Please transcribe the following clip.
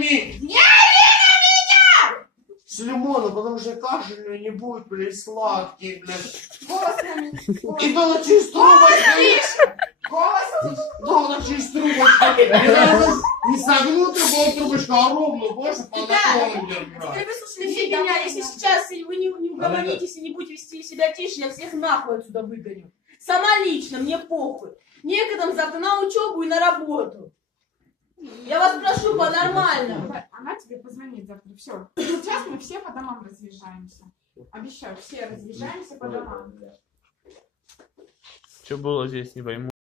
имеет. С лимоном, потому что кашель не будет, блядь, сладкий, блядь. И то на через трубочку. Да, на через трубочку. Не согнутую трубочку, а ровную, больше по наклону держать. Вы выслушали все меня, если сейчас вы не угомонитесь и не будете вести себя тише, я всех нахуй отсюда выгоню. Сама лично, мне похуй. Некогда завтра на учебу и на работу. Я вас прошу по-нормальному. Она тебе позвонит завтра. Все. Сейчас мы все по домам разъезжаемся. Обещаю, все разъезжаемся по домам. Что было здесь, не пойму.